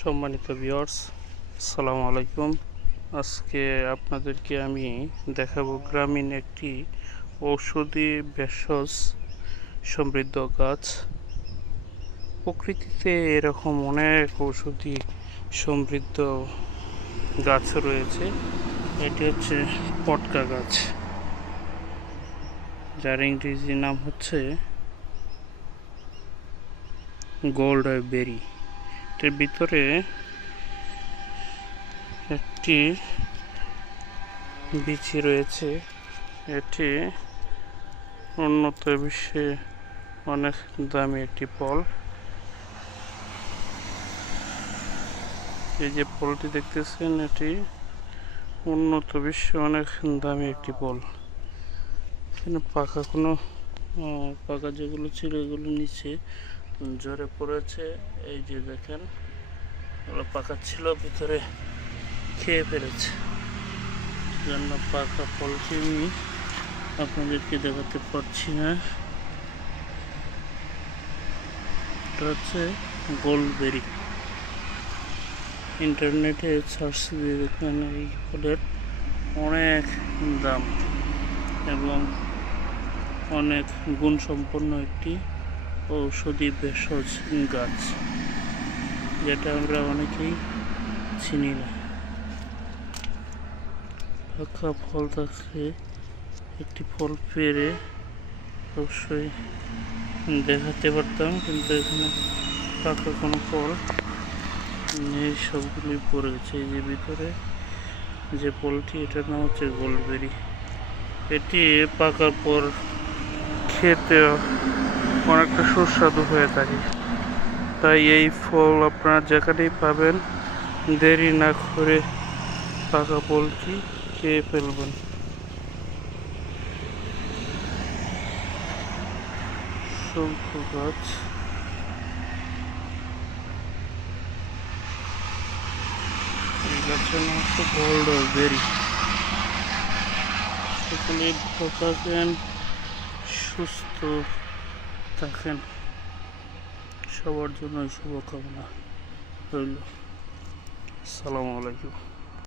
সম্মানিত ভিউয়ার্স, আসসালামু আলাইকুম। আজকে আপনাদেরকে আমি দেখাবো গ্রামীণ একটি ঔষধি ভেষজ সমৃদ্ধ গাছ। প্রকৃতিতে এরকম অনেক ঔষধি সমৃদ্ধ গাছ রয়েছে। এটি হচ্ছে পটকা গাছ, যার ইংরেজি নাম হচ্ছে গোল্ড বেরি। এর ভিতরে একটি বিচি রয়েছে। এটি উন্নত বিশ্বে অনেক দামি একটি ফল। এই যে ফলটি দেখতেছেন, এটি উন্নত বিশ্বে অনেক দামি একটি ফল। এখানে পাকা যেগুলো ছিল এগুলো নিচে ঝরে পড়েছে। এই যে দেখেন, ওগুলো পাকা ছিল, ভিতরে খেয়ে ফেলেছে। জন্য পাকা ফলটি আমি আপনাদেরকে দেখাতে পারছি না। এটা হচ্ছে গোল্ডবেরি। ইন্টারনেটে সার্চ দিয়ে দেখবেন এই ফলের অনেক দাম এবং অনেক গুণসম্পন্ন একটি ঔষধি ভেষজ গাছ, যেটা আমরা অনেকেই চিনি না। পাকা ফল থাকলে একটি ফল পেরে অবশ্যই দেখাতে পারতাম, কিন্তু এখানে পাকা কোনো ফল নেই, সবগুলোই পড়ে গেছে। এই যে ভিতরে যে ফলটি, এটার নাম হচ্ছে গোল্ডবেরি। এটি পাকার পর খেতে অনেকটা সুস্বাদু হয়ে থাকে। তাই এই ফল আপনারা যেখানেই পাবেন, দেরি না করে পাকা ফলটি খেয়ে ফেলবেন। শঙ্খ গাছ, এই গাছের নাম হচ্ছে গোল্ডবেরি। সকলে ভালো থাকেন, সুস্থ থাকেন, সবার জন্য শুভকামনা রইল। আসসালামু আলাইকুম।